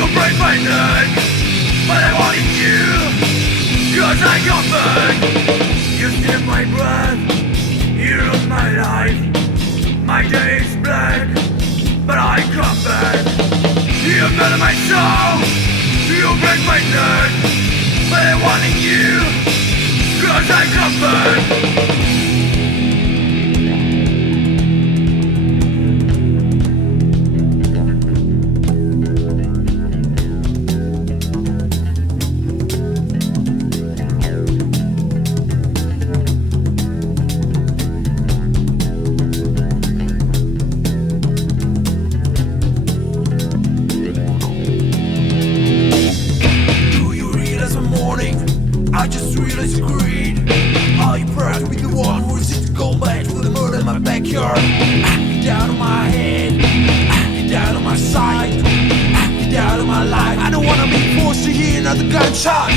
You break my neck, but I wanted you, 'cause I got back. You steal my breath, you ruin my life. My day is black, but I come back. You murder my soul, you break my neck, but I wanted you, 'cause I come back. I just realized you greed. Are you proud to be the one who is to go back for the murder in my backyard? Get out of my head, get out of my sight, get out of my life. I don't wanna be forced to hear another gunshot.